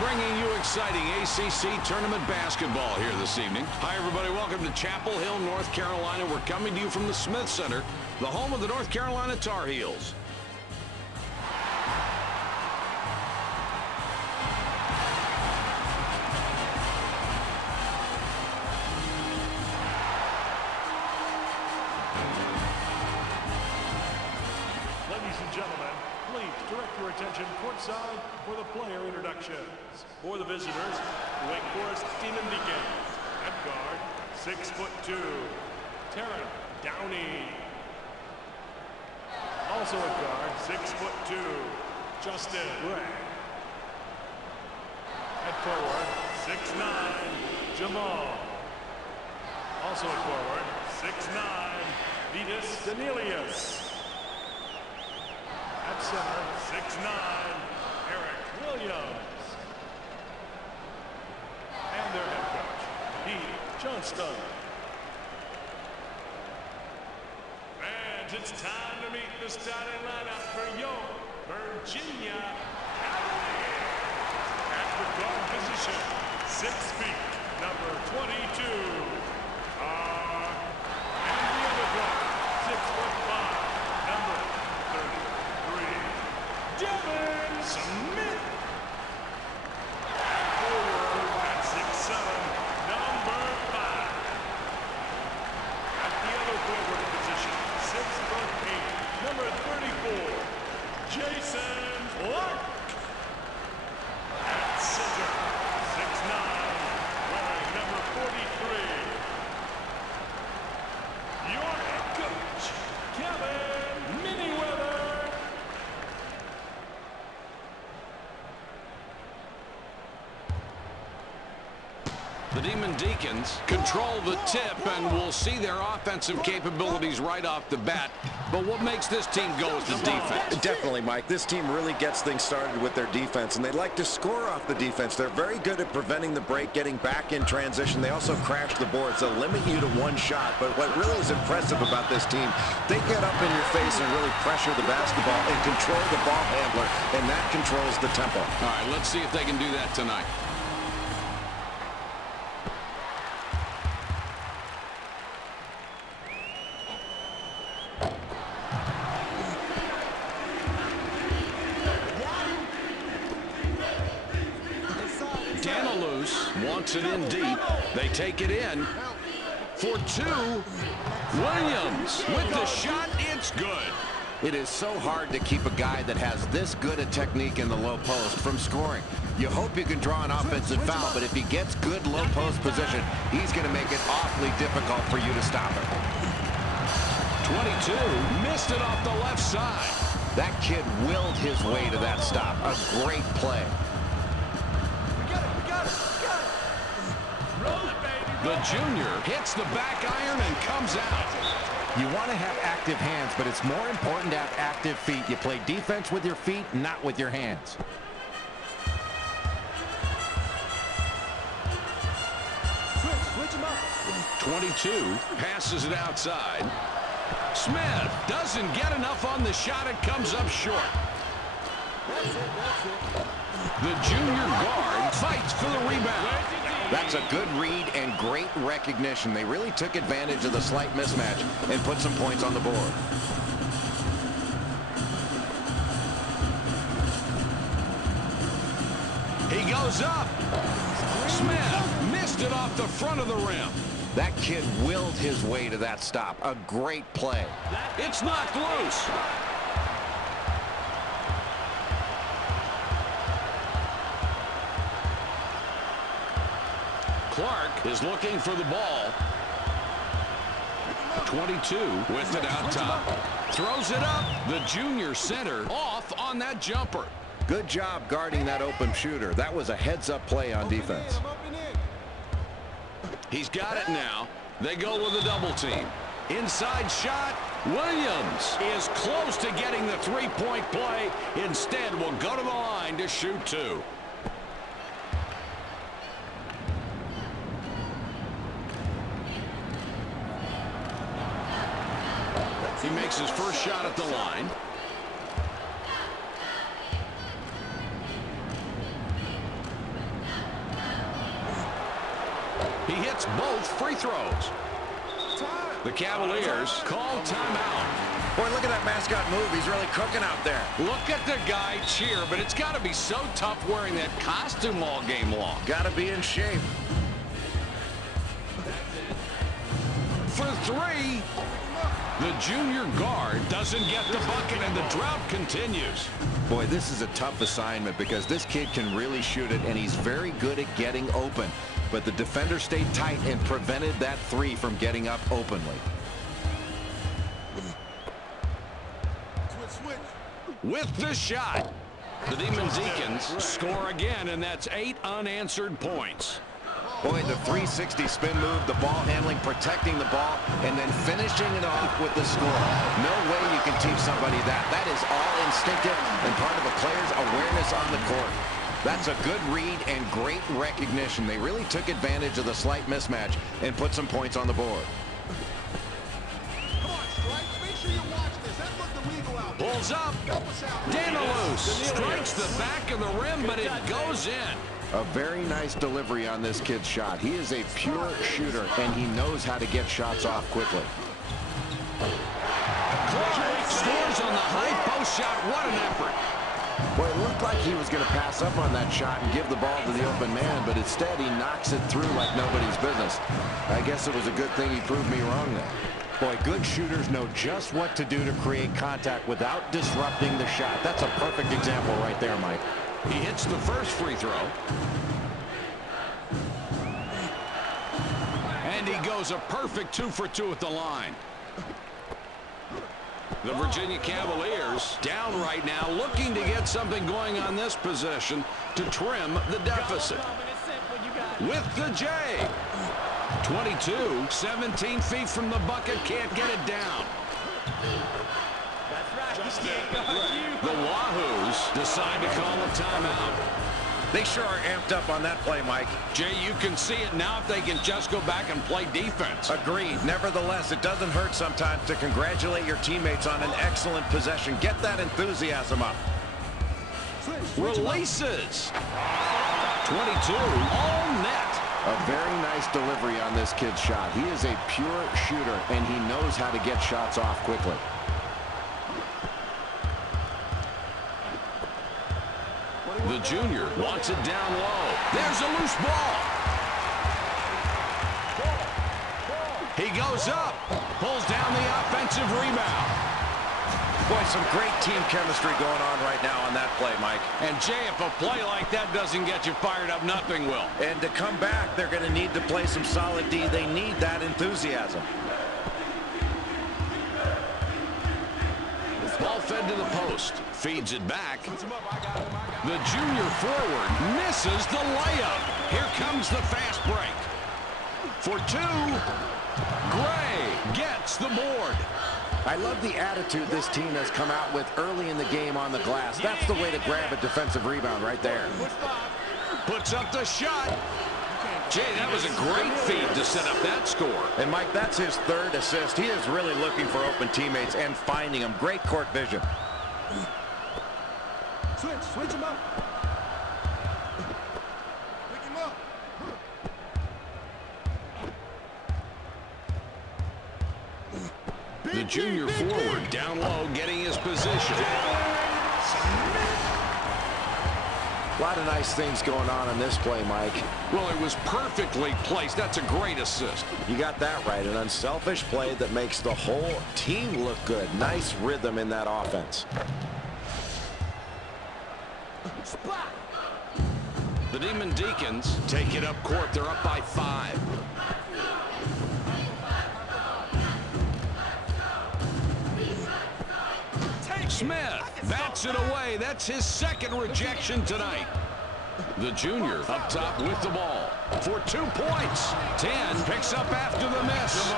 bringing you exciting ACC tournament basketball here this evening. Hi, everybody. Welcome to Chapel Hill, North Carolina. We're coming to you from the Smith Center, the home of the North Carolina Tar Heels. Ladies and gentlemen, please direct your attention courtside for the player introductions. For the visitors, Wake Forest Demon Deacons. At guard, 6'2", Terran Downey. Also at guard, 6'2", Justin Gray. At forward, 6'9", Jamal. Also at forward, 6'9", Vitas Danelius. At center, 6'9", Eric Williams. And their head coach, Pete Johnston. And it's time to meet the starting lineup for your Virginia Cavaliers. At the guard position, 6 feet, number 22. And the other guard, 6'5", number 33. Devin Smith. At forward at 6'7", number 5. At the other forward position, 6'8", number 34, Jason Clark. At center, 6'9", wearing number 43. Your head coach, Kevin Miniweather. The Demon Deacons control the tip, and we'll see their offensive capabilities right off the bat. But what makes this team go is the defense. Definitely, Mike. This team really gets things started with their defense, and they like to score off the defense. They're very good at preventing the break, getting back in transition. They also crash the boards. They'll limit you to one shot. But what really is impressive about this team, they get up in your face and really pressure the basketball and control the ball handler, and that controls the tempo. All right, let's see if they can do that tonight. Wants it in deep. They take it in for two. Williams with the shot. It's good. It is so hard to keep a guy that has this good a technique in the low post from scoring. You hope you can draw an offensive foul, but if he gets good low post position, he's going to make it awfully difficult for you to stop him. 22 missed it off the left side. That kid willed his way to that stop. A great play. The junior hits the back iron and comes out. You want to have active hands, but it's more important to have active feet. You play defense with your feet, not with your hands. Switch him up. 22 passes it outside. Smith doesn't get enough on the shot. It comes up short. That's it. The junior guard fights for the rebound. That's a good read and great recognition. They really took advantage of the slight mismatch and put some points on the board. He goes up. Smith missed it off the front of the rim. That kid willed his way to that stop. A great play. It's knocked loose. Clark is looking for the ball. 22 with it out top. Throws it up. The junior center off on that jumper. Good job guarding that open shooter. That was a heads-up play on defense. He's got it now. They go with a double team. Inside shot. Williams is close to getting the three-point play. Instead, will go to the line to shoot two. He makes his first shot at the line. hits both free throws. The Cavaliers call timeout. Boy, look at that mascot move. He's really cooking out there. Look at the guy cheer, but it's got to be so tough wearing that costume all game long. Got to be in shape. For three, the junior guard doesn't get the bucket, and the drought continues. Boy, this is a tough assignment because this kid can really shoot it, and he's very good at getting open. But the defender stayed tight and prevented that three from getting up openly. With the shot, the Demon Deacons score again, and that's 8 unanswered points. Boy, the 360 spin move, the ball handling, protecting the ball, and then finishing it off with the score. No way you can teach somebody that. That is all instinctive and part of a player's awareness on the court. That's a good read and great recognition. They really took advantage of the slight mismatch and put some points on the board. Come on, Stripes. Make sure you watch this. That looked illegal out there. Pulls up. Danilus strikes the back of the rim, but it goes in. A very nice delivery on this kid's shot. He is a pure shooter, and he knows how to get shots off quickly. Clark scores on the high post shot. What an effort. Well, it looked like he was going to pass up on that shot and give the ball to the open man, but instead he knocks it through like nobody's business. I guess it was a good thing he proved me wrong there. Boy, good shooters know just what to do to create contact without disrupting the shot. That's a perfect example right there, Mike. He hits the first free throw. And he goes a perfect 2 for 2 at the line. The Virginia Cavaliers down right now, looking to get something going on this possession to trim the deficit. With the J. 22, 17 feet from the bucket, can't get it down. The Wahoos decide to call a timeout. They sure are amped up on that play, Mike. Jay, you can see it now if they can just go back and play defense. Agreed. Nevertheless, it doesn't hurt sometimes to congratulate your teammates on an excellent possession. Get that enthusiasm up. Releases. 22, all net. A very nice delivery on this kid's shot. He is a pure shooter, and he knows how to get shots off quickly. The junior wants it down low. There's a loose ball. He goes up, pulls down the offensive rebound. Boy, some great team chemistry going on right now on that play, Mike. And Jay, if a play like that doesn't get you fired up, nothing will. And to come back, they're going to need to play some solid D. They need that enthusiasm. Ball fed to the post. Feeds it back. The junior forward misses the layup. Here comes the fast break. For two, Gray gets the board. I love the attitude this team has come out with early in the game on the glass. That's the way to grab a defensive rebound right there. Puts up the shot. Jay, that was a great feed to set up that score. And, Mike, that's his third assist. He is really looking for open teammates and finding them. Great court vision. Switch him up. Pick him up. The junior forward down low getting his position. A lot of nice things going on in this play, Mike. Well, it was perfectly placed. That's a great assist. You got that right. An unselfish play that makes the whole team look good. Nice rhythm in that offense. The Demon Deacons take it up court. They're up by 5. Smith bats it away. That's his second rejection tonight. The junior up top with the ball for 2 points. 10 picks up after the miss.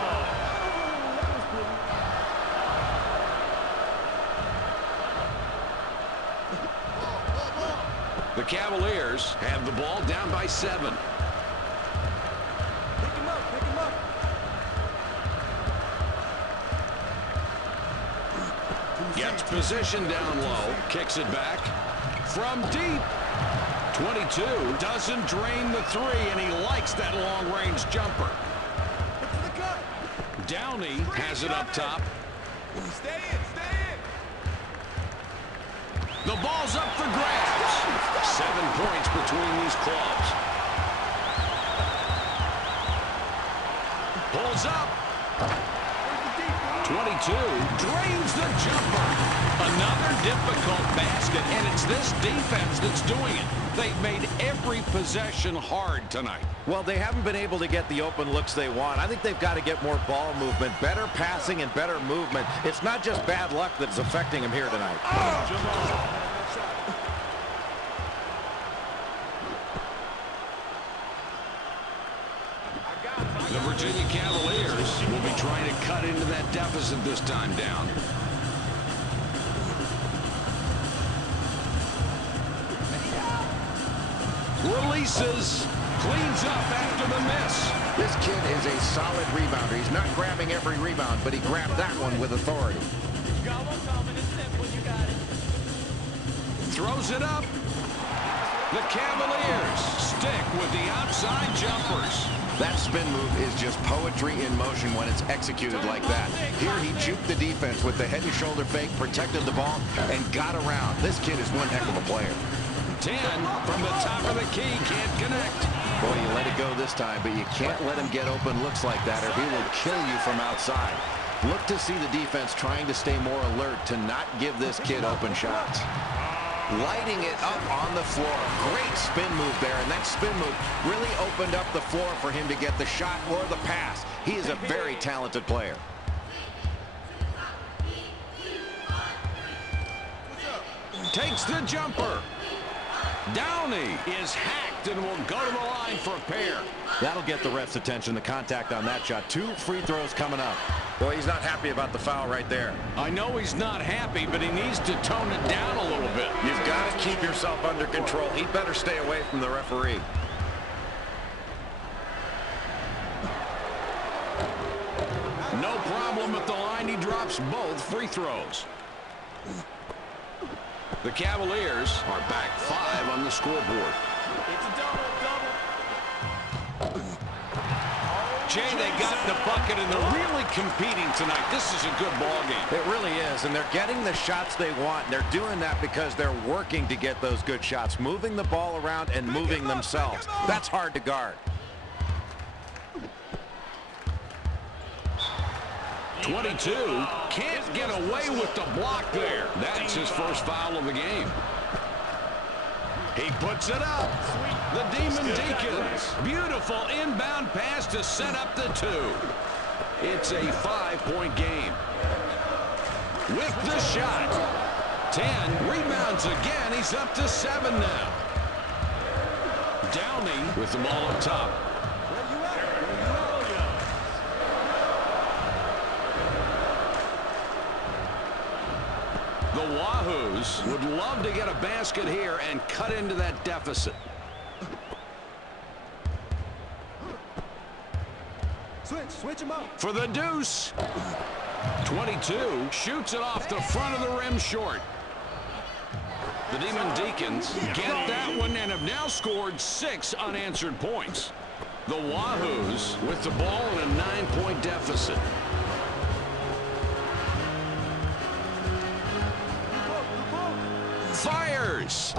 The Cavaliers have the ball down by 7. Pick him up. Pick him up. Gets position down low. Kicks it back. From deep. 22 doesn't drain the three, and he likes that long-range jumper. Downey has it up top. Stay in, stay in. The ball's up for grabs. 7 points between these clubs. Pulls up. 22 drains the jumper. Another difficult basket, and it's this defense that's doing it. They've made every possession hard tonight. Well, they haven't been able to get the open looks they want. I think they've got to get more ball movement, better passing and better movement. It's not just bad luck that's affecting them here tonight. The Virginia Cavaliers will be trying to cut into that deficit this time down. Releases, cleans up after the miss. This kid is a solid rebounder. He's not grabbing every rebound, but he grabbed that one with authority. Throws it up. The Cavaliers stick with the outside jumpers. That spin move is just poetry in motion when it's executed like that. Here he juked the defense with the head and shoulder fake, protected the ball, and got around. This kid is one heck of a player. 10 from the top of the key, can't connect. Boy, you let it go this time, but you can't let him get open looks like that or he will kill you from outside. Look to see the defense trying to stay more alert to not give this kid open shots. Lighting it up on the floor. Great spin move there, and that spin move really opened up the floor for him to get the shot or the pass. He is a very talented player. Takes the jumper. Downey is hacked and will go to the line for a pair. That'll get the ref's attention, the contact on that shot. 2 free throws coming up. Boy, he's not happy about the foul right there. I know he's not happy, but he needs to tone it down a little bit. You've got to keep yourself under control. He'd better stay away from the referee. No problem at the line. He drops both free throws. The Cavaliers are back 5 on the scoreboard. It's a double. Jay, they got the bucket, and they're really competing tonight. This is a good ball game. It really is, and they're getting the shots they want. And they're doing that because they're working to get those good shots, moving the ball around and moving themselves. That's hard to guard. 22 can't get away with the block there. That's his first foul of the game. He puts it up. The Demon Deacons. Beautiful inbound pass to set up the 2. It's a 5-point game. With the shot. 10 rebounds again. He's up to 7 now. Downey with the ball up top. The Wahoos would love to get a basket here and cut into that deficit. Switch him up. For the deuce. 22 shoots it off the front of the rim short. The Demon Deacons get that one and have now scored 6 unanswered points. The Wahoos with the ball in a 9-point deficit. Fires.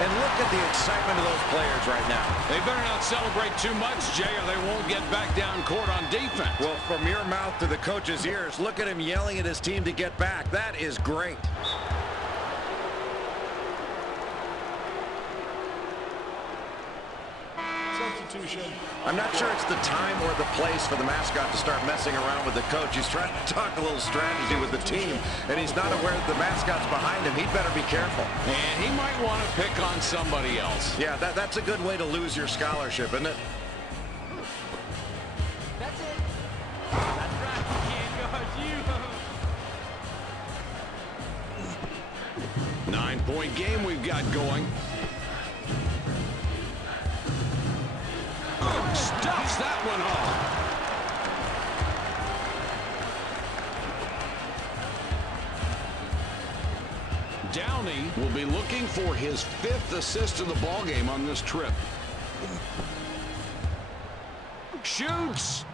And look at the excitement of those players right now. They better not celebrate too much, Jay, or they won't get back down court on defense. Well, from your mouth to the coach's ears, look at him yelling at his team to get back. That is great. Substitution. I'm not sure it's the time or the place for the mascot to start messing around with the coach. He's trying to talk a little strategy with the team, and he's not aware that the mascot's behind him. He'd better be careful. And he might want to pick on somebody else. Yeah, that's a good way to lose your scholarship, isn't it? That's it. That's right. You can't guard you. 9-point game we've got going. Stuffs that one off. Downey will be looking for his 5th assist of the ballgame on this trip. Shoots.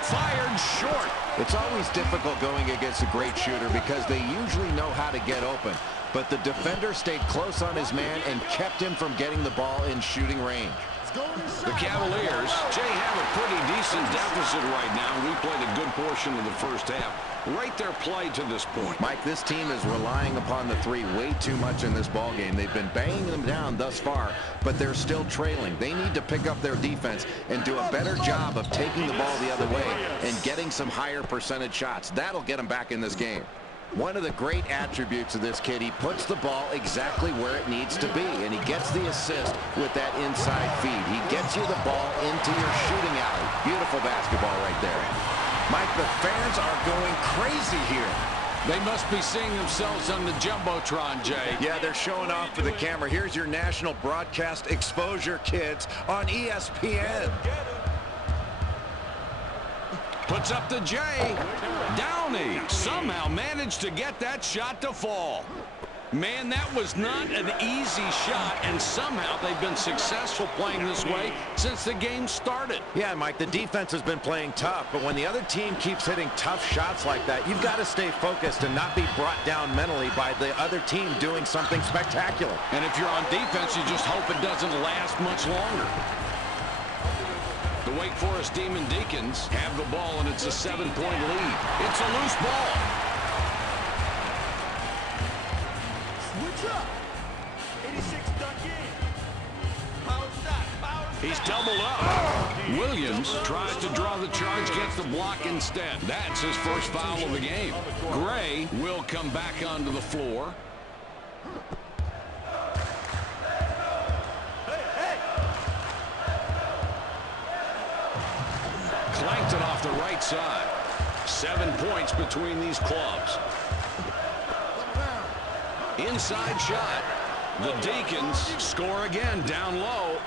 Fired short. It's always difficult going against a great shooter because they usually know how to get open. But the defender stayed close on his man and kept him from getting the ball in shooting range. The Cavaliers, Jay, have a pretty decent deficit right now. We played a good portion of the first half. Rate their play to this point. Mike, this team is relying upon the three way too much in this ball game. They've been banging them down thus far, but they're still trailing. They need to pick up their defense and do a better job of taking the ball the other way and getting some higher percentage shots. That'll get them back in this game. One of the great attributes of this kid, he puts the ball exactly where it needs to be, and he gets the assist with that inside feed. He gets you the ball into your shooting alley. Beautiful basketball right there. Mike, the fans are going crazy here. They must be seeing themselves on the Jumbotron, Jay. Yeah, they're showing off for the camera. Here's your national broadcast exposure, kids, on ESPN. Puts up the J. Downey somehow managed to get that shot to fall. Man, that was not an easy shot, and somehow they've been successful playing this way since the game started. Yeah, Mike, the defense has been playing tough, but when the other team keeps hitting tough shots like that, you've got to stay focused and not be brought down mentally by the other team doing something spectacular. And if you're on defense, you just hope it doesn't last much longer. The Wake Forest Demon Deacons have the ball, and it's a 7-point lead. It's a loose ball. Switch up. 86 dunk in. Power shot. He's doubled up. Williams tries to draw the charge, gets the block instead. That's his first foul of the game. Gray will come back onto the floor. Clanked it off the right side. 7 points between these clubs. Inside shot. The Deacons score again down low.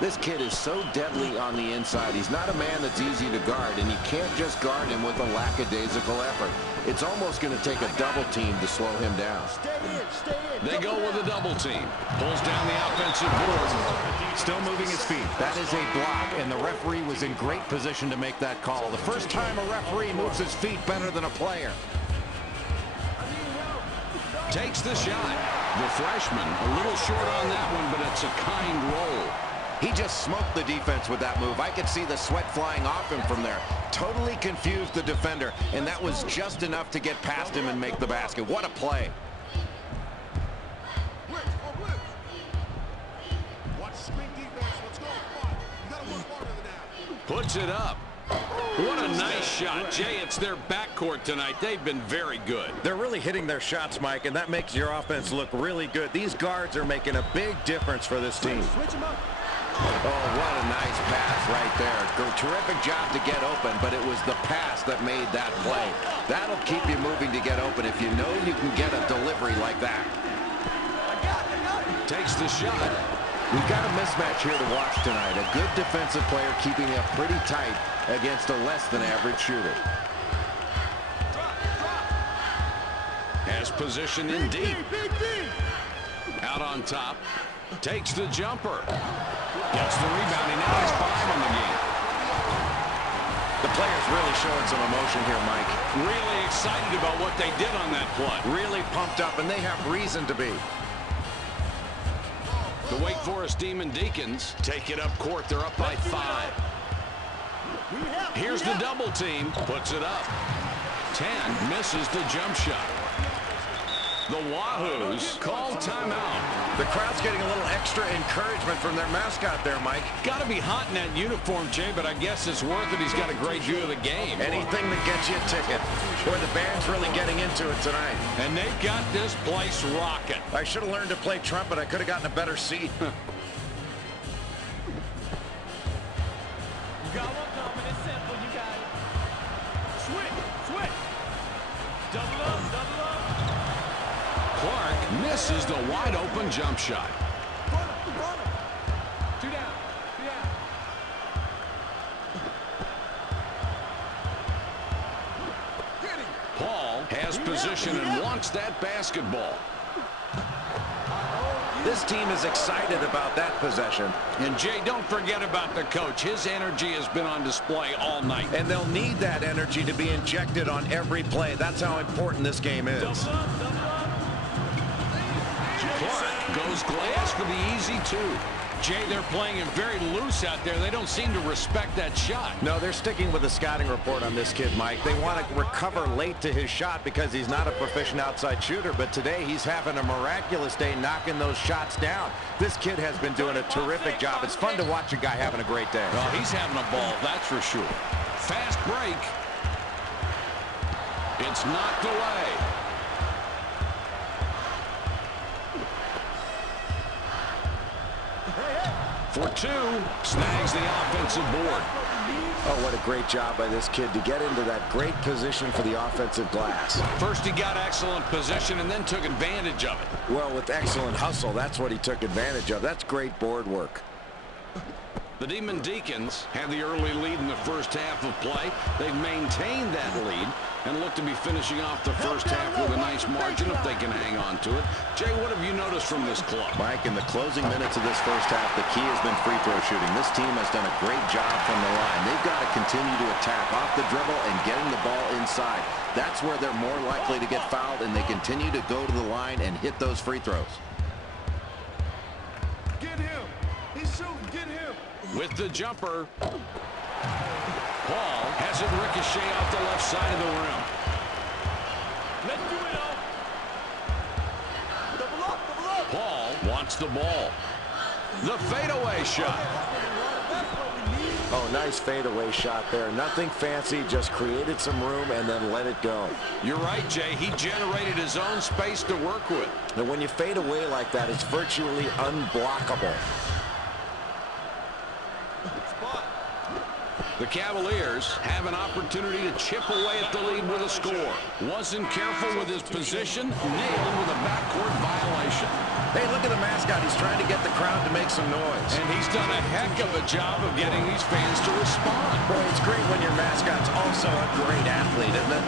This kid is so deadly on the inside. He's not a man that's easy to guard, and you can't just guard him with a lackadaisical effort. It's almost going to take a double team to slow him down. They go with a double team. Pulls down the offensive board. Still moving his feet. That is a block, and the referee was in great position to make that call. The first time a referee moves his feet better than a player. Takes the shot. The freshman a little short on that one, but it's a kind roll. He just smoked the defense with that move. I could see the sweat flying off him from there. Totally confused the defender, and that was just enough to get past him and make the basket. What a play. Watch screen defense. Let's go. Come on. You got to work harder than that. Puts it up. What a nice shot. Jay, it's their backcourt tonight. They've been very good. They're really hitting their shots, Mike, and that makes your offense look really good. These guards are making a big difference for this team. Switch them up. Oh, what a nice pass right there. Terrific job to get open, but it was the pass that made that play. That'll keep you moving to get open if you know you can get a delivery like that. Takes the shot. We've got a mismatch here to watch tonight. A good defensive player keeping it pretty tight against a less than average shooter. Has position in deep. Out on top. Takes the jumper. Gets the rebound, and now he's 5 on the game. The players really showing some emotion here, Mike. Really excited about what they did on that play. Really pumped up, and they have reason to be. The Wake Forest Demon Deacons take it up court. They're up by 5. Here's the double team. Puts it up. 10 misses the jump shot. The Wahoos call timeout. The crowd's getting a little extra encouragement from their mascot there, Mike. Got to be hot in that uniform, Jay, but I guess it's worth it. He's got a great view of the game. Anything that gets you a ticket. Boy, the band's really getting into it tonight. And they've got this place rocking. I should have learned to play trumpet. I could have gotten a better seat. You got one coming. It's simple. You got it. Switch. Double up. Clark misses the wide-open jump shot. Two down. Paul Has position and wants that basketball. This team is excited about that possession. And, Jay, don't forget about the coach. His energy has been on display all night. And they'll need that energy to be injected on every play. That's how important this game is. Double up. Clark goes glass for the easy two. Jay, they're playing him very loose out there. They don't seem to respect that shot. No, they're sticking with the scouting report on this kid, Mike. They want to recover late to his shot because he's not a proficient outside shooter, but today he's having a miraculous day knocking those shots down. This kid has been doing a terrific job. It's fun to watch a guy having a great day. Well, he's having a ball, that's for sure. Fast break. It's knocked away. For two, snags the offensive board. Oh, what a great job by this kid to get into that great position for the offensive glass. First he got excellent position and then took advantage of it. Well, with excellent hustle, that's what he took advantage of. That's great board work. The Demon Deacons had the early lead in the first half of play. They've maintained that lead and look to be finishing off the first half with a nice margin if they can hang on to it. Jay, what have you noticed from this club? Mike, in the closing minutes of this first half, the key has been free throw shooting. This team has done a great job from the line. They've got to continue to attack off the dribble and getting the ball inside. That's where they're more likely to get fouled, and they continue to go to the line and hit those free throws. Get him. He's shooting. Get him. With the jumper, Paul has it ricochet off the left side of the rim. Let's do it all. Double up. Paul wants the ball. The fadeaway shot. Oh, nice fadeaway shot there. Nothing fancy, just created some room and then let it go. You're right, Jay. He generated his own space to work with. And when you fade away like that, it's virtually unblockable. The Cavaliers have an opportunity to chip away at the lead with a score. Wasn't careful with his position, nailed with a backcourt violation. Hey, look at the mascot. He's trying to get the crowd to make some noise. And he's done a heck of a job of getting these fans to respond. Boy, it's great when your mascot's also a great athlete, isn't it?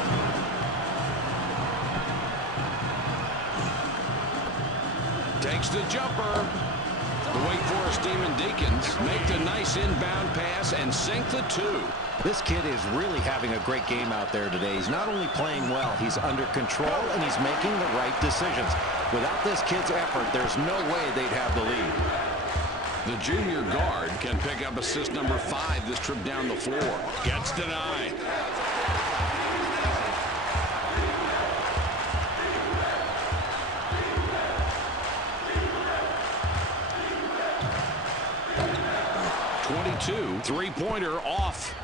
Takes the jumper. The Wake Forest Demon Deacons make the nice inbound pass and sink the two. This kid is really having a great game out there today. He's not only playing well, he's under control, and he's making the right decisions. Without this kid's effort, there's no way they'd have the lead. The junior guard can pick up assist number 5 this trip down the floor. Gets denied. Three-pointer off.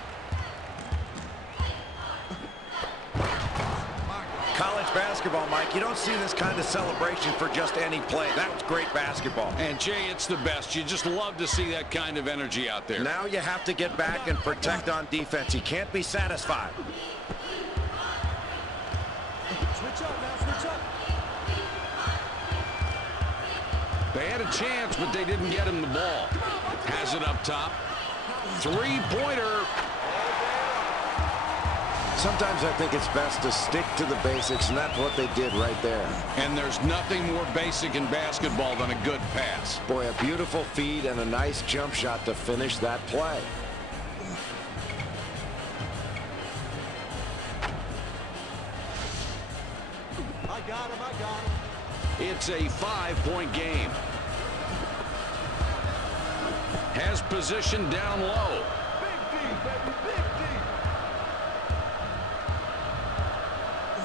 College basketball, Mike, you don't see this kind of celebration for just any play. That was great basketball. And, Jay, it's the best. You just love to see that kind of energy out there. Now you have to get back and protect on defense. You can't be satisfied. Switch up now. Switch up. They had a chance, but they didn't get him the ball. Has it up top. Three-pointer. Sometimes I think it's best to stick to the basics, and that's what they did right there. And there's nothing more basic in basketball than a good pass. Boy, a beautiful feed and a nice jump shot to finish that play. I got him. It's a 5-point game. Has position down low. Big D, baby. Big D.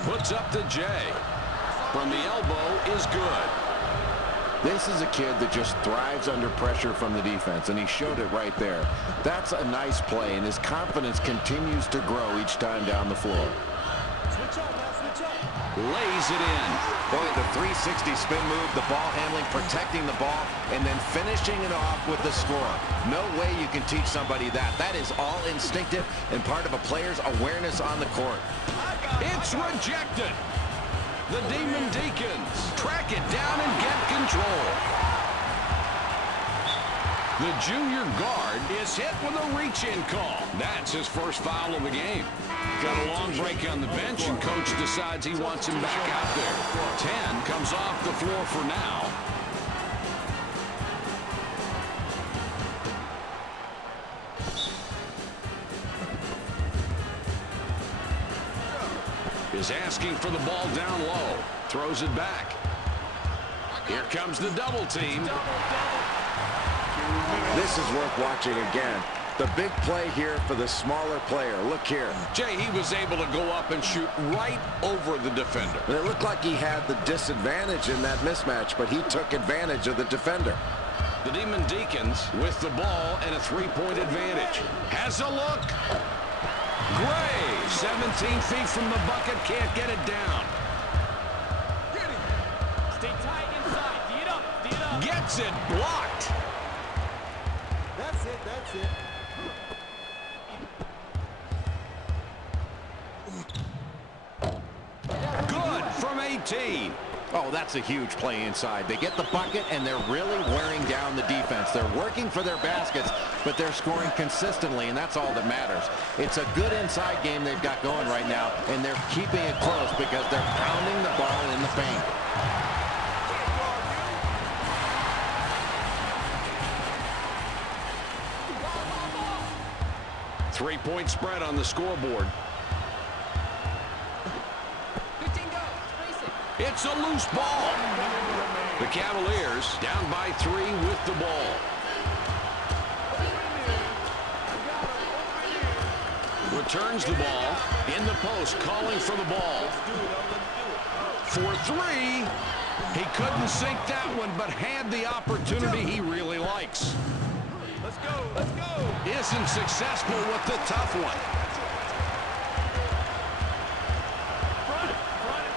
Puts up the J. From the elbow is good. This is a kid that just thrives under pressure from the defense, and he showed it right there. That's a nice play, and his confidence continues to grow each time down the floor. Switch up now. Switch up. Lays it in. Boy, the 360 spin move, the ball handling, protecting the ball, and then finishing it off with the score. No way you can teach somebody that. That is all instinctive and part of a player's awareness on the court. It's rejected. The Demon Deacons track it down and get control. The junior guard is hit with a reach-in call. That's his first foul of the game. Got a long break on the bench, and coach decides he wants him back out there. 10 comes off the floor for now. Is asking for the ball down low. Throws it back. Here comes the double team. This is worth watching again. The big play here for the smaller player. Look here. Jay, he was able to go up and shoot right over the defender. And it looked like he had the disadvantage in that mismatch, but he took advantage of the defender. The Demon Deacons with the ball and a three-point advantage. Has a look. Gray, 17 feet from the bucket, can't get it down. Stay tight inside. D it up. D it up. Gets it blocked. That's it, that's it. Good from 18. Oh, that's a huge play inside. They get the bucket, and they're really wearing down the defense. They're working for their baskets, but they're scoring consistently, and that's all that matters. It's a good inside game they've got going right now, and they're keeping it close because they're pounding the ball in the paint. Three-point spread on the scoreboard. 15 go. Space it. It's a loose ball. The Cavaliers down by 3 with the ball. Returns the ball in the post, calling for the ball. For 3. He couldn't sink that one, but had the opportunity he really likes. Let's go. Let's go. Isn't successful with the tough one. Front it. Front it.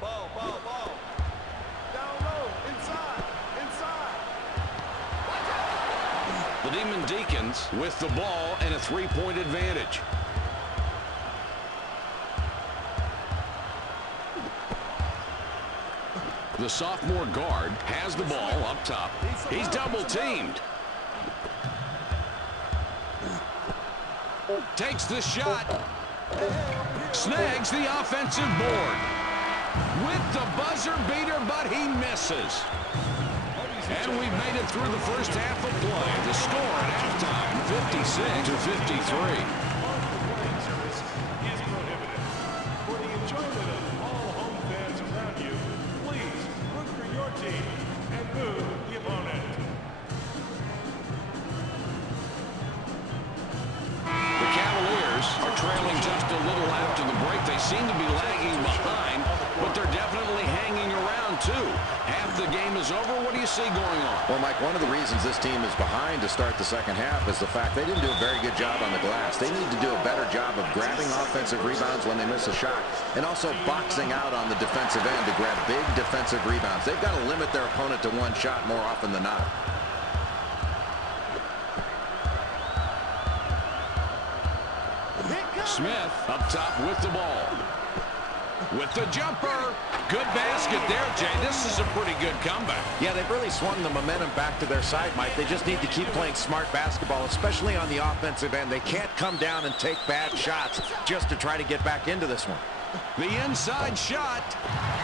Ball, ball, ball. Down low, inside, inside. The Demon Deacons with the ball and a three-point advantage. The sophomore guard has the ball up top. He's double-teamed. Takes the shot. Snags the offensive board. With the buzzer beater, but he misses. And we've made it through the first half of play. The score at halftime, 56-53. Playing service is prohibited. For the enjoyment of all home fans around you, please root for your team and boo the opponent. The Cavaliers are trailing just a little after the break. They seem to be lagging behind, but they're definitely hanging around too. Half the game is over. What do you see going on? Well, Mike, one of the reasons this team is behind to start the second half is the fact they didn't do a very good job on the glass. They need to do a better job of grabbing offensive rebounds when they miss a shot and also boxing out on the defensive end to grab big defensive rebounds. They've got to limit their opponent to one shot more often than not. Smith up top with the ball. With the jumper. Good basket there, Jay. This is a pretty good comeback. Yeah, they've really swung the momentum back to their side, Mike. They just need to keep playing smart basketball, especially on the offensive end. They can't come down and take bad shots just to try to get back into this one. The inside shot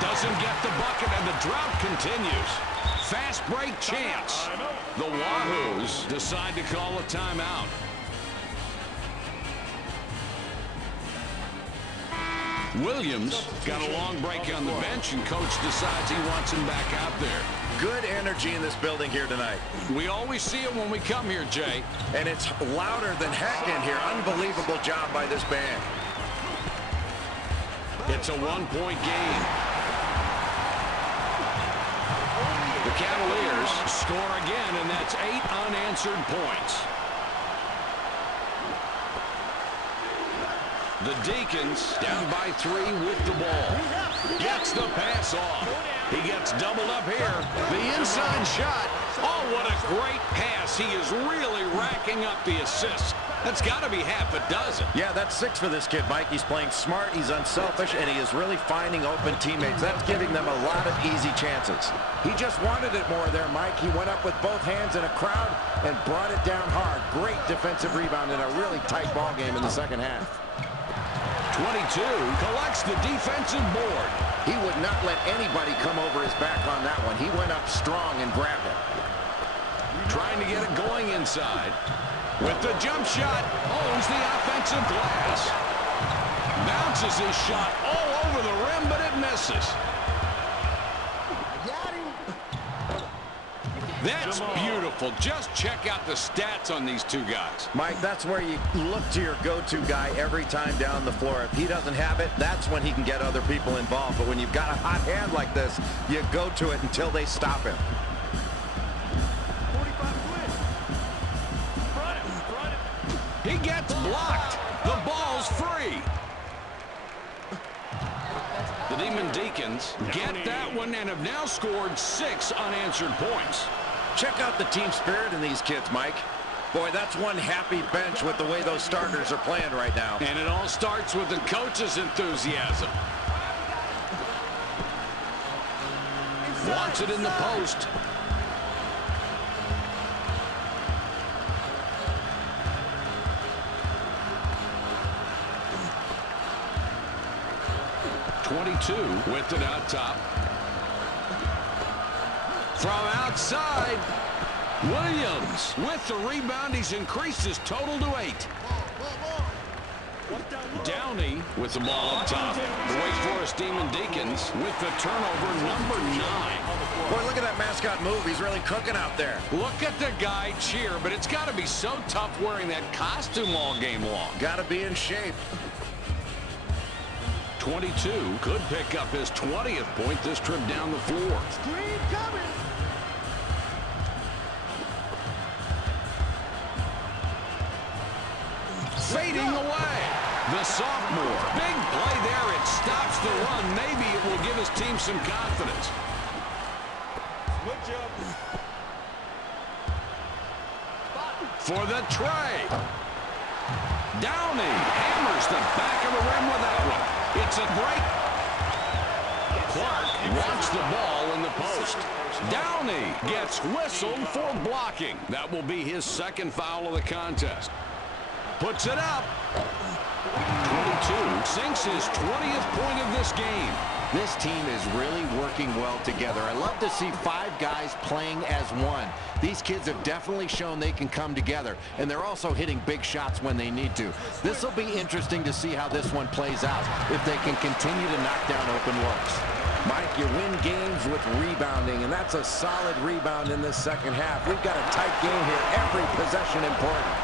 doesn't get the bucket, and the drought continues. Fast break chance. The Wahoos decide to call a timeout. Williams got a long break on the bench, and coach decides he wants him back out there. Good energy in this building here tonight. We always see it when we come here, Jay. And it's louder than heck in here. Unbelievable job by this band. It's a one-point game. The Cavaliers score again, and that's 8 unanswered points. The Deacons down by 3 with the ball. Gets the pass off. He gets doubled up here. The inside shot. Oh, what a great pass. He is really racking up the assists. That's got to be half a dozen. Yeah, that's 6 for this kid, Mike. He's playing smart, he's unselfish, and he is really finding open teammates. That's giving them a lot of easy chances. He just wanted it more there, Mike. He went up with both hands in a crowd and brought it down hard. Great defensive rebound in a really tight ball game in the second half. 22 collects the defensive board. He would not let anybody come over his back on that one. He went up strong and grabbed it. Trying to get it going inside. With the jump shot, owns the offensive glass. Bounces his shot all over the rim, but it misses. That's beautiful. Just check out the stats on these two guys. Mike, that's where you look to your go-to guy every time down the floor. If he doesn't have it, that's when he can get other people involved. But when you've got a hot hand like this, you go to it until they stop him. He gets blocked. The ball's free. The Demon Deacons get that one and have now scored 6 unanswered points. Check out the team spirit in these kids, Mike. Boy, that's one happy bench with the way those starters are playing right now. And it all starts with the coach's enthusiasm. Wants it in the post. With it out top. From outside, Williams with the rebound. He's increased his total to 8. Downey with the ball up top. The Wake Forest Demon Deacons with the turnover, number 9. Boy, look at that mascot move. He's really cooking out there. Look at the guy cheer, but it's got to be so tough wearing that costume all game long. Got to be in shape. 22 could pick up his 20th point this trip down the floor. Screen coming. Fading away. The sophomore. Big play there. It stops the run. Maybe it will give his team some confidence. Switch up. For the tray. Downey hammers the back of the rim with that one. It's a break. Clark wants the ball in the post. Downey gets whistled for blocking. That will be his second foul of the contest. Puts it up. 22 sinks his 20th point of this game. This team is really working well together. I love to see 5 guys playing as one. These kids have definitely shown they can come together, and they're also hitting big shots when they need to. This will be interesting to see how this one plays out, if they can continue to knock down open looks. Mike, you win games with rebounding, and that's a solid rebound in this second half. We've got a tight game here. Every possession important.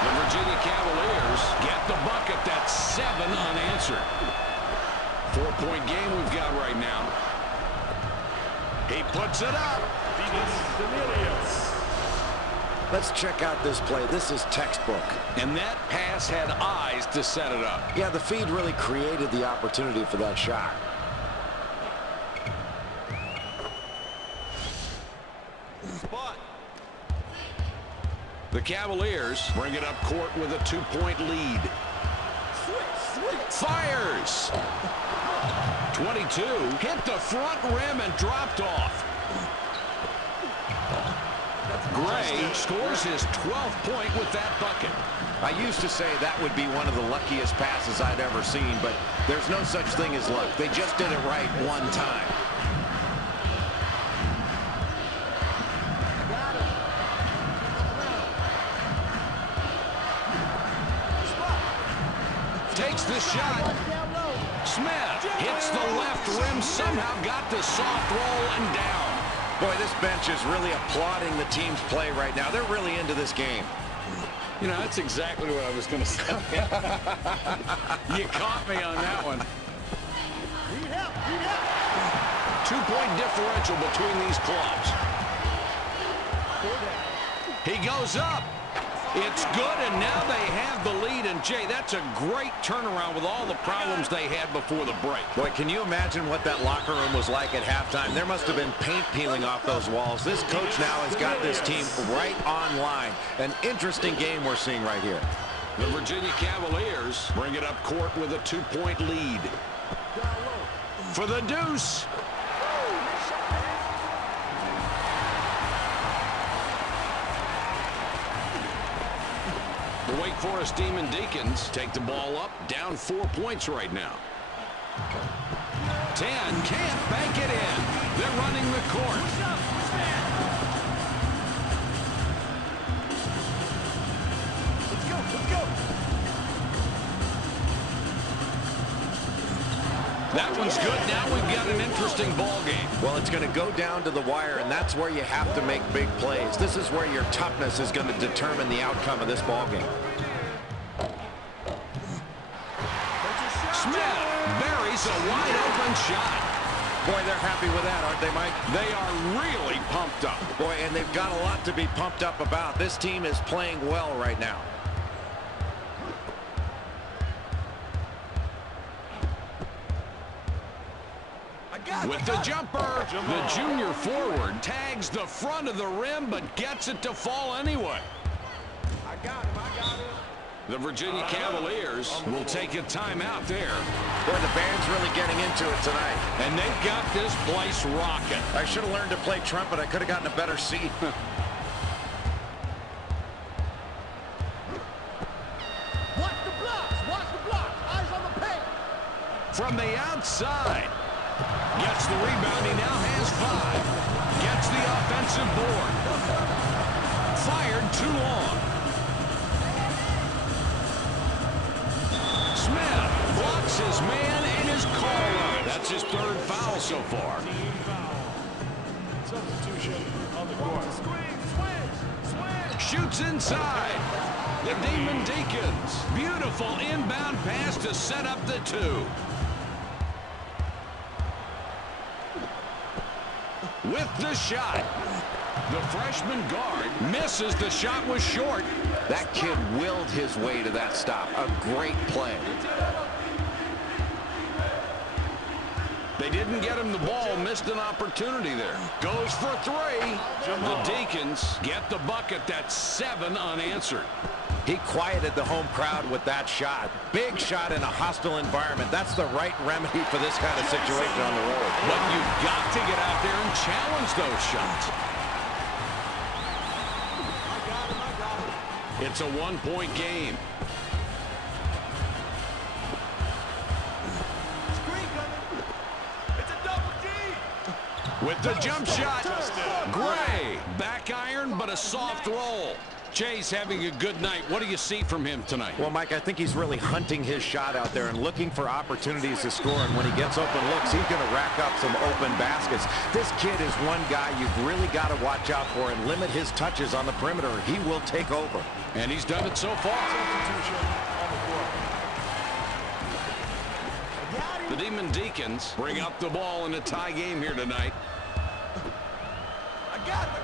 The Virginia Cavaliers get the bucket. That's 7 unanswered. 4-point game we've got right now. He puts it up. Let's check out this play. This is textbook. And that pass had eyes to set it up. Yeah, the feed really created the opportunity for that shot. Spot. The Cavaliers bring it up court with a 2-point lead. Fires. 22 hit the front rim and dropped off. Gray scores his 12th point with that bucket. I used to say that would be one of the luckiest passes I'd ever seen, but there's no such thing as luck. They just did it right one time. Takes the shot. Smith hits the left rim, somehow got the soft roll and down. Boy, this bench is really applauding the team's play right now. They're really into this game. You know, that's exactly what I was going to say. You caught me on that one. 2-point differential between these clubs. He goes up. It's good, and now they have the lead. And, Jay, that's a great turnaround with all the problems they had before the break. Boy, can you imagine what that locker room was like at halftime? There must have been paint peeling off those walls. This coach now has got this team right on line. An interesting game we're seeing right here. The Virginia Cavaliers bring it up court with a 2-point lead. For the deuce. The Wake Forest Demon Deacons take the ball up, down 4 points right now. 10, can't bank it in. They're running the court. Let's go. That one's good. Now we've got an interesting ball game. Well, it's going to go down to the wire, and that's where you have to make big plays. This is where your toughness is going to determine the outcome of this ball game. Smith buries a wide-open shot. Boy, they're happy with that, aren't they, Mike? They are really pumped up. Boy, and they've got a lot to be pumped up about. This team is playing well right now. With the jumper, the junior forward tags the front of the rim, but gets it to fall anyway. I got him. The Virginia Cavaliers will take a timeout there. Boy, the band's really getting into it tonight. And they've got this place rocking. I should have learned to play trumpet. I could have gotten a better seat. Watch the blocks. Eyes on the paint. From the outside. Gets the rebound. He now has 5. Gets the offensive board. Fired too long. Smith blocks his man and is called on. That's his 3rd foul so far. Team foul. Substitution on the court. Swing. Shoots inside. The Demon Deacons. Beautiful inbound pass to set up the 2. With the shot. The freshman guard misses. The shot was short. That kid willed his way to that stop. A great play. They didn't get him the ball. Missed an opportunity there. Goes for 3. The Deacons get the bucket. That's 7 unanswered. He quieted the home crowd with that shot. Big shot in a hostile environment. That's the right remedy for this kind of situation on the road. But you've got to get out there and challenge those shots. It's a 1-point game. Screen coming. It's a double D. With the jump shot. Gray. Back iron, but a soft roll. Jay's having a good night. What do you see from him tonight? Well, Mike, I think he's really hunting his shot out there and looking for opportunities to score. And when he gets open looks, he's going to rack up some open baskets. This kid is one guy you've really got to watch out for and limit his touches on the perimeter. He will take over. And he's done it so far. Substitution on the court. The Demon Deacons bring up the ball in a tie game here tonight. I got him.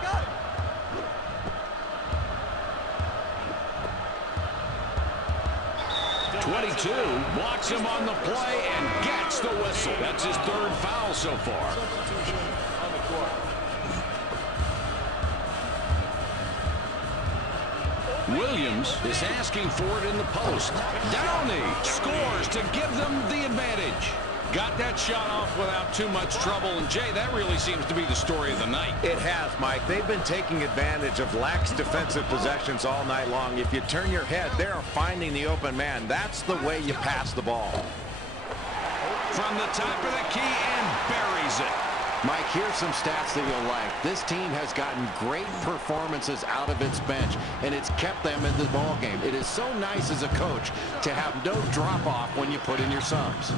22 blocks him on the play and gets the whistle. That's his 3rd foul so far. Substitution on the court. Williams is asking for it in the post. Downey scores to give them the advantage. Got that shot off without too much trouble. And, Jay, that really seems to be the story of the night. It has, Mike. They've been taking advantage of lax defensive possessions all night long. If you turn your head, they're finding the open man. That's the way you pass the ball. From the top of the key and buries it. Mike, here's some stats that you'll like. This team has gotten great performances out of its bench, and it's kept them in the ball game. It is so nice as a coach to have no drop-off when you put in your subs.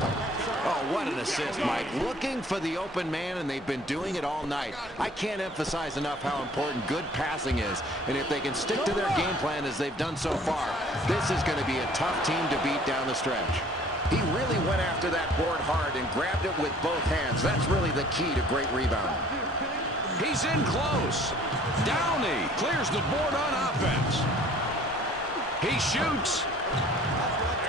Oh, what an assist, Mike. Looking for the open man, and they've been doing it all night. I can't emphasize enough how important good passing is, and if they can stick to their game plan as they've done so far, this is going to be a tough team to beat down the stretch. He really went after that board hard and grabbed it with both hands. That's really the key to great rebounding. He's in close. Downey clears the board on offense. He shoots.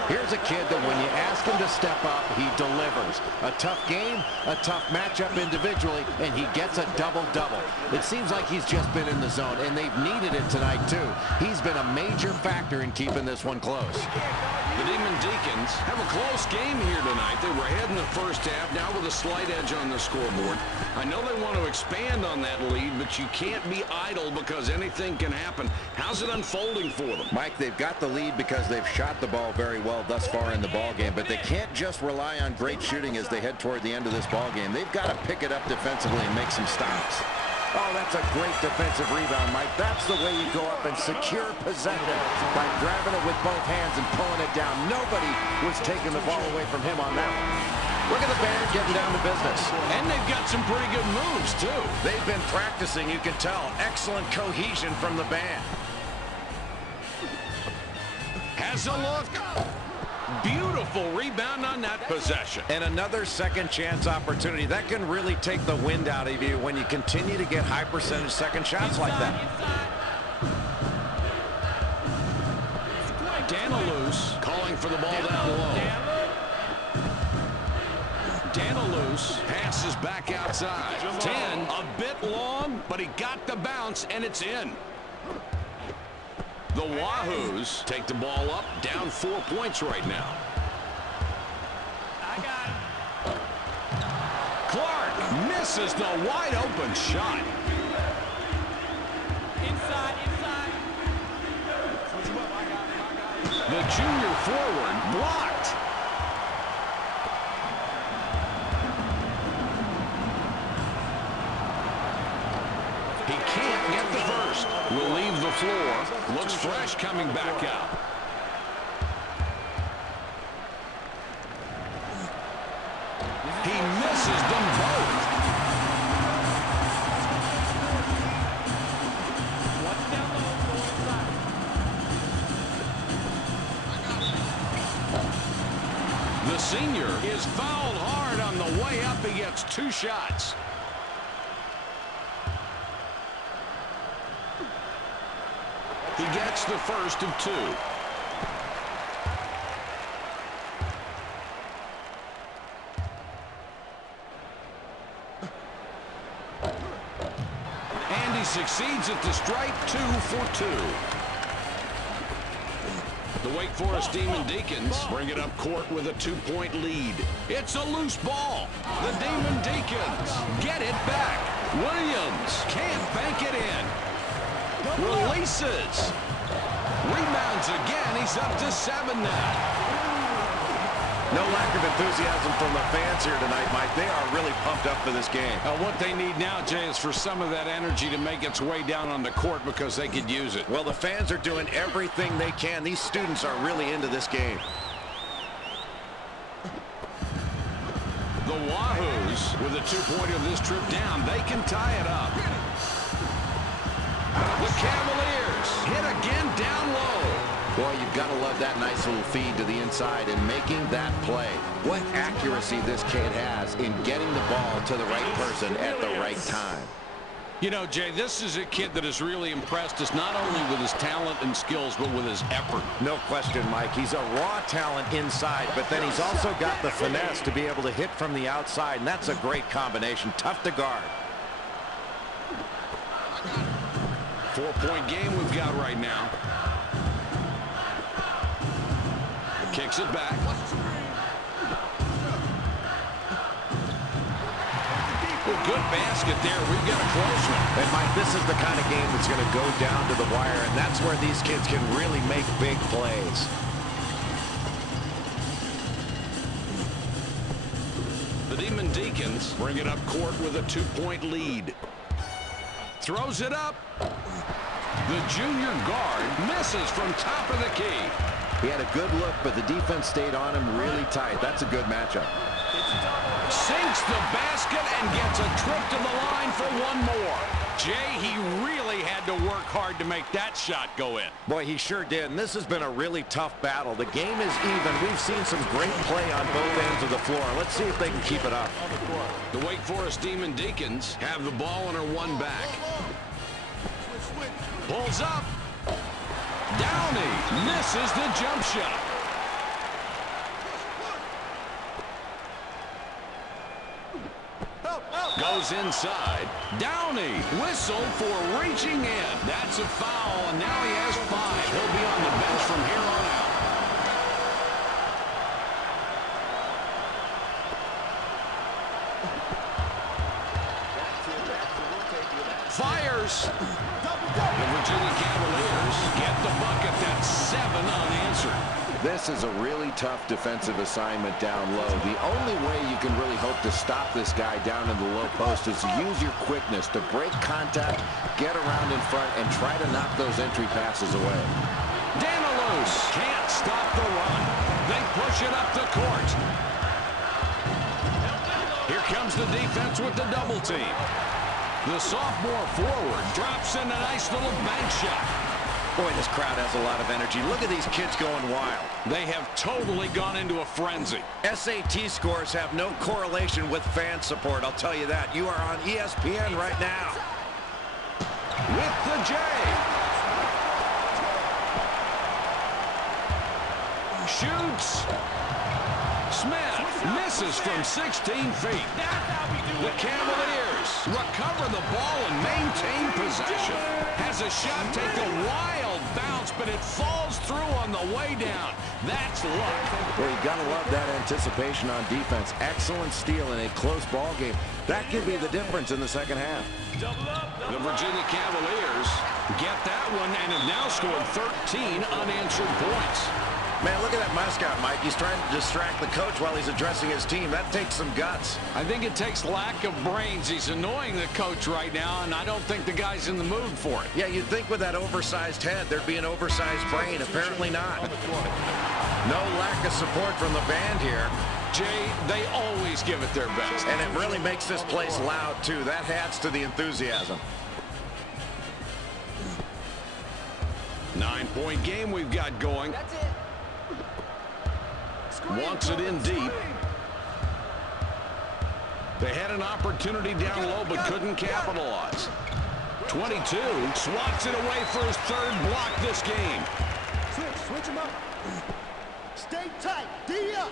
Here's a kid that when you ask him to step up, he delivers. A tough game, a tough matchup individually, and he gets a double-double. It seems like he's just been in the zone, and they've needed it tonight, too. He's been a major factor in keeping this one close. The Demon Deacons have a close game here tonight. They were ahead in the first half, now with a slight edge on the scoreboard. I know they want to expand on that lead, but you can't be idle because anything can happen. How's it unfolding for them? Mike, they've got the lead because they've shot the ball very well thus far in the ball game, but they can't just rely on great shooting as they head toward the end of this ball game. They've got to pick it up defensively and make some stops. Oh, that's a great defensive rebound, Mike. That's the way you go up and secure possession by grabbing it with both hands and pulling it down. Nobody was taking the ball away from him on that one. Look at the band getting down to business. And they've got some pretty good moves, too. They've been practicing, you can tell. Excellent cohesion from the band. Has a look. Beautiful rebound on that possession. And another second chance opportunity. That can really take the wind out of you when you continue to get high percentage second shots like that. Danilus calling for the ball down low. Danilus passes back outside. 10, a bit long, but he got the bounce, and it's in. The Wahoos take the ball up, down 4 points right now. I got it. Clark misses the wide open shot. Inside. The junior forward blocked. He can't get the first. Will leave the floor. Looks fresh coming back out. He misses them both. Watch down low, go inside. The senior is fouled hard on the way up. He gets 2 shots. He gets the first of 2. And he succeeds at the strike. 2 for 2. The Wake Forest Demon Deacons bring it up court with a 2-point lead. It's a loose ball. The Demon Deacons get it back. Williams can't bank it in. Releases. Rebounds again. He's up to 7 now. No lack of enthusiasm from the fans here tonight, Mike. They are really pumped up for this game. What they need now, Jay, is for some of that energy to make its way down on the court because they could use it. Well, the fans are doing everything they can. These students are really into this game. The Wahoos, with a 2-pointer this trip down, they can tie it up. The Cavaliers hit again down low. Boy, you've got to love that nice little feed to the inside and making that play. What accuracy this kid has in getting the ball to the right person at the right time. You know, Jay, this is a kid that has really impressed us not only with his talent and skills, but with his effort. No question, Mike. He's a raw talent inside, but then he's also got the finesse to be able to hit from the outside, and that's a great combination. Tough to guard. 4-point game we've got right now. Kicks it back. Well, good basket there. We've got a close one. And, Mike, this is the kind of game that's going to go down to the wire, and that's where these kids can really make big plays. The Demon Deacons bring it up court with a 2-point lead. Throws it up. The junior guard misses from top of the key. He had a good look, but the defense stayed on him really tight. That's a good matchup. Sinks the basket and gets a trip to the line for one more. Jay, he really had to work hard to make that shot go in. Boy, he sure did, and this has been a really tough battle. The game is even. We've seen some great play on both ends of the floor. Let's see if they can keep it up. The Wake Forest Demon Deacons have the ball and are one back. Pulls up. Downey misses the jump shot. Goes inside. Downey whistled for reaching in. That's a foul, and now he has 5. He'll be on the bench from here on out. Fires. The Virginia Cavaliers get the bucket. That's 7 unanswered. This is a really tough defensive assignment down low. The only way you can really hope to stop this guy down in the low post is to use your quickness to break contact, get around in front, and try to knock those entry passes away. Danilus can't stop the run. They push it up the court. Here comes the defense with the double team. The sophomore forward drops in a nice little bank shot. Boy, this crowd has a lot of energy. Look at these kids going wild. They have totally gone into a frenzy. SAT scores have no correlation with fan support, I'll tell you that. You are on ESPN right now. With the J. Shoots. Smith misses from 16 feet. The Cavaliers recover the ball and maintain possession. Has a shot take a wild bounce, but it falls through on the way down. That's luck. Well, you've got to love that anticipation on defense. Excellent steal in a close ball game. That could be the difference in the second half. The Virginia Cavaliers get that one and have now scored 13 unanswered points. Man, look at that mascot, Mike. He's trying to distract the coach while he's addressing his team. That takes some guts. I think it takes lack of brains. He's annoying the coach right now, and I don't think the guy's in the mood for it. Yeah, you'd think with that oversized head, there'd be an oversized brain. Apparently not. No lack of support from the band here. Jay, they always give it their best. And it really makes this place loud, too. That adds to the enthusiasm. 9-point game we've got going. That's it. Wants it in deep. They had an opportunity down low but couldn't capitalize. 22 swats it away for his 3rd block this game. Switch him up. Stay tight. D up.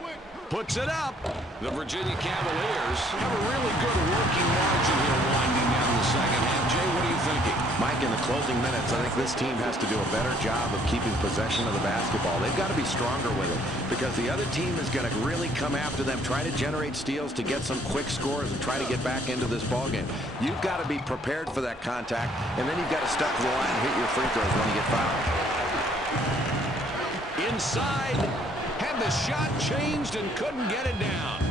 Quick. Puts it up. The Virginia Cavaliers have a really good working margin here winding down the second half. Jay, what are you thinking? Mike, in the closing minutes, I think this team has to do a better job of keeping possession of the basketball. They've got to be stronger with it because the other team is going to really come after them, try to generate steals to get some quick scores and try to get back into this ballgame. You've got to be prepared for that contact, and then you've got to step to the line and hit your free throws when you get fouled. Inside, had the shot changed and couldn't get it down.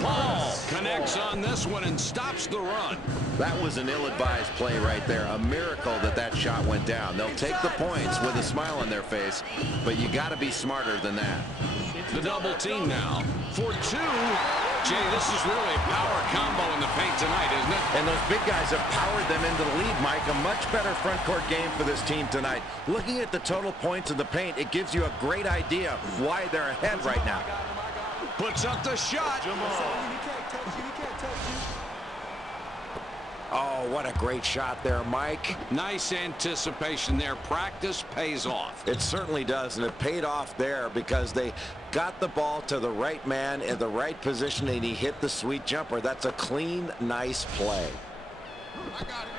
Paul connects on this one and stops the run. That was an ill-advised play right there. A miracle that that shot went down. They'll take the points with a smile on their face, but you got to be smarter than that. The double team now for 2. Jay, this is really a power combo in the paint tonight, isn't it? And those big guys have powered them into the lead, Mike. A much better front court game for this team tonight. Looking at the total points in the paint, it gives you a great idea of why they're ahead right now. Puts up the shot. Oh, what a great shot there, Mike. Nice anticipation there. Practice pays off. It certainly does, and it paid off there because they got the ball to the right man in the right position, and he hit the sweet jumper. That's a clean, nice play. I got it.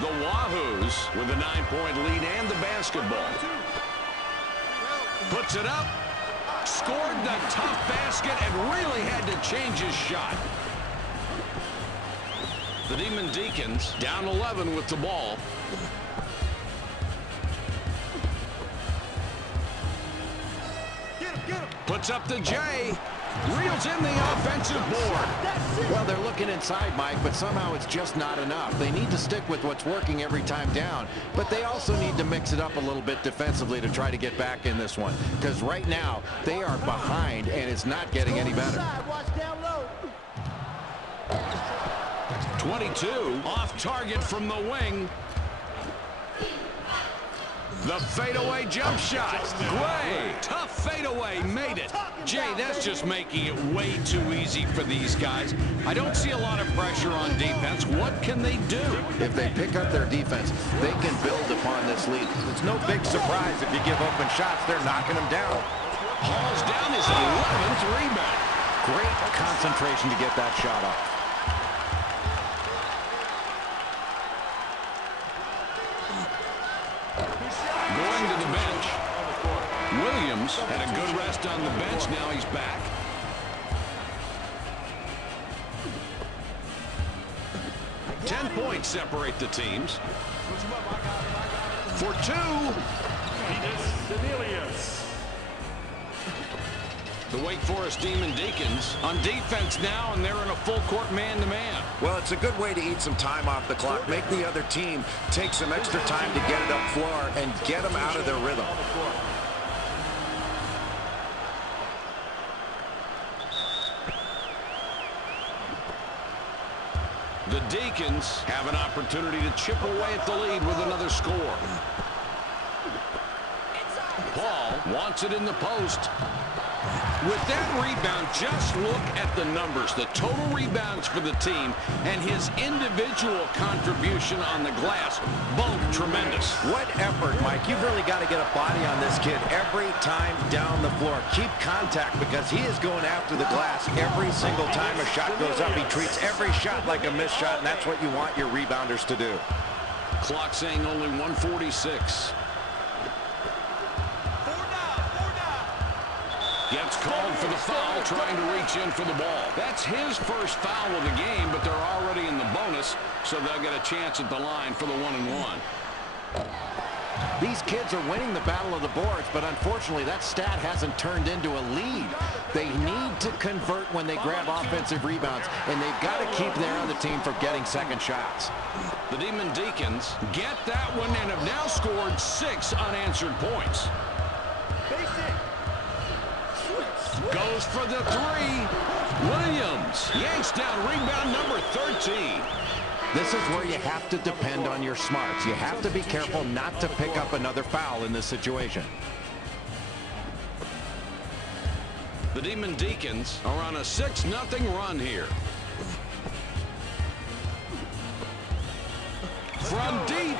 The Wahoos with a 9-point lead and the basketball. Puts it up. Scored the tough basket and really had to change his shot. The Demon Deacons down 11 with the ball. Get him. Puts up the J. Reels in the offensive board. Well, they're looking inside, Mike, but somehow it's just not enough. They need to stick with what's working every time down, but they also need to mix it up a little bit defensively to try to get back in this one, because right now they are behind and it's not getting any better. 22 off target from the wing. The fadeaway jump shot. Gray, tough fadeaway, made it. Jay, that's just making it way too easy for these guys. I don't see a lot of pressure on defense. What can they do? If they pick up their defense, they can build upon this lead. It's no big surprise if you give open shots, they're knocking them down. Hauls down his 11th rebound. Great concentration to get that shot off. Going to the bench. Williams had a good rest on the bench. Now he's back. Ten points separate the teams. For two. The Wake Forest Demon Deacons on defense now, and they're in a full court man-to-man. Well, it's a good way to eat some time off the clock. Make the other team take some extra time to get it up floor and get them out of their rhythm. The Deacons have an opportunity to chip away at the lead with another score. Paul wants it in the post. With that rebound, just look at the numbers. The total rebounds for the team and his individual contribution on the glass, both tremendous. What effort, Mike. You've really got to get a body on this kid every time down the floor. Keep contact because he is going after the glass every single time a shot goes up. He treats every shot like a missed shot, and that's what you want your rebounders to do. Clock saying only 1:46. Gets called for the foul, trying to reach in for the ball. That's his first foul of the game, but they're already in the bonus, so they'll get a chance at the line for the 1-and-1. These kids are winning the battle of the boards, but unfortunately that stat hasn't turned into a lead. They need to convert when they grab offensive rebounds, and they've got to keep their other team from getting second shots. The Demon Deacons get that one and have now scored 6 unanswered points. Goes for the three. Williams yanks down rebound number 13. This is where you have to depend on your smarts. You have to be careful not to pick up another foul in this situation. The Demon Deacons are on a 6-0 run here. From deep,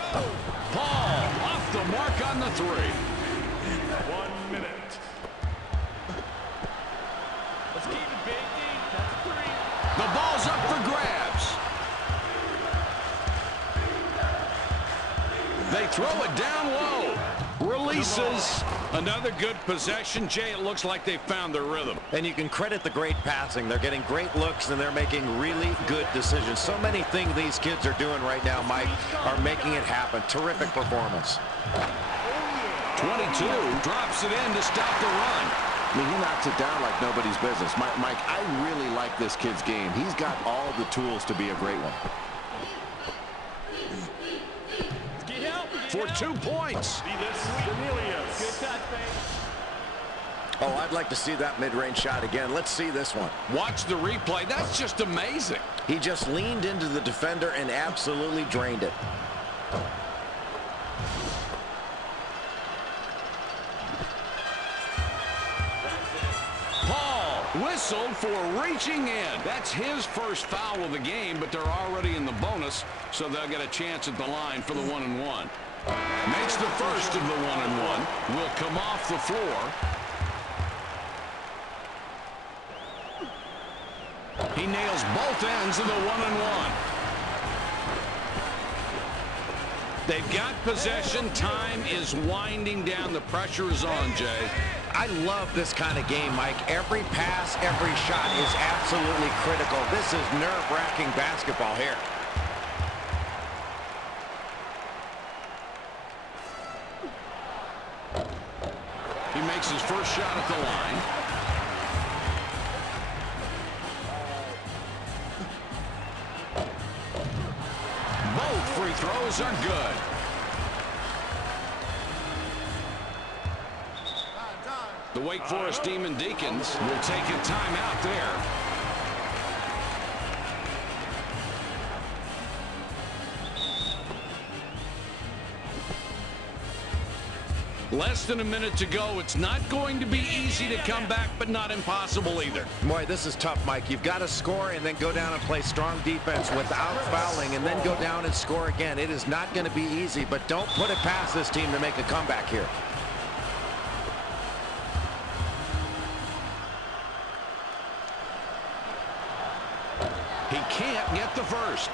Paul off the mark on the three. 1 minute. Let's keep it big, D. That's a three. The ball's up for grabs. They throw it down low. Releases. Another good possession. Jay, it looks like they found their rhythm. And you can credit the great passing. They're getting great looks, and they're making really good decisions. So many things these kids are doing right now, Mike, are making it happen. Terrific performance. 22 drops it in to stop the run. I mean, he knocks it down like nobody's business. Mike, I really like this kid's game. He's got all the tools to be a great one. For 2 points. Good touch, babe. Oh, I'd like to see that mid-range shot again. Let's see this one. Watch the replay. That's just amazing. He just leaned into the defender and absolutely drained it. Paul whistled for reaching in. That's his first foul of the game, but they're already in the bonus, so they'll get a chance at the line for the 1-and-1. Makes the first of the 1-and-1. Will come off the floor. He nails both ends of the 1-and-1. They've got possession. Time is winding down. The pressure is on, Jay. I love this kind of game, Mike. Every pass, every shot is absolutely critical. This is nerve-wracking basketball here. He makes his first shot at the line. Both free throws are good. The Wake Forest Demon Deacons will take a timeout there. Less than a minute to go. It's not going to be easy to come back, but not impossible either. Boy, this is tough, Mike. You've got to score and then go down and play strong defense without fouling and then go down and score again. It is not going to be easy, but don't put it past this team to make a comeback here. He can't get the first.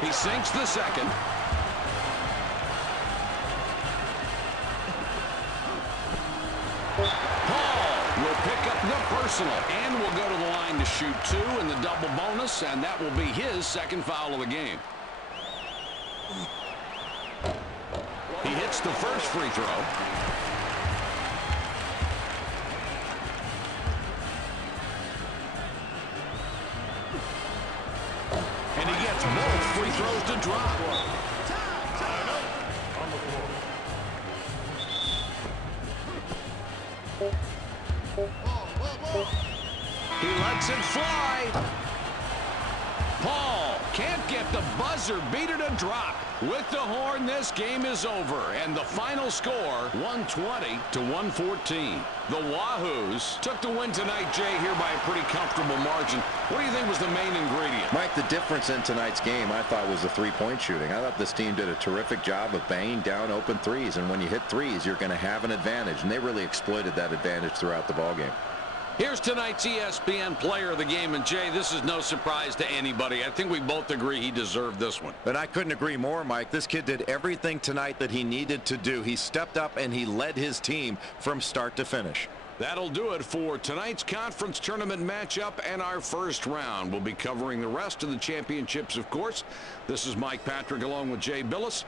He sinks the second. Paul will pick up the personal and will go to the line to shoot 2 in the double bonus, and that will be his second foul of the game. He hits the first free throw. And he gets both free throws to drop. On the floor. He lets it fly. Paul can't get the buzzer beater to drop. With the horn, this game is over, and the final score, 120 to 114. The Wahoos took the win tonight, Jay, here by a pretty comfortable margin. What do you think was the main ingredient? Mike, the difference in tonight's game, I thought, was the three-point shooting. I thought this team did a terrific job of banging down open threes, and when you hit threes, you're going to have an advantage, and they really exploited that advantage throughout the ballgame. Here's tonight's ESPN player of the game, and Jay, this is no surprise to anybody. I think we both agree he deserved this one. But I couldn't agree more, Mike. This kid did everything tonight that he needed to do. He stepped up and he led his team from start to finish. That'll do it for tonight's conference tournament matchup and our first round. We'll be covering the rest of the championships, of course. This is Mike Patrick along with Jay Billis.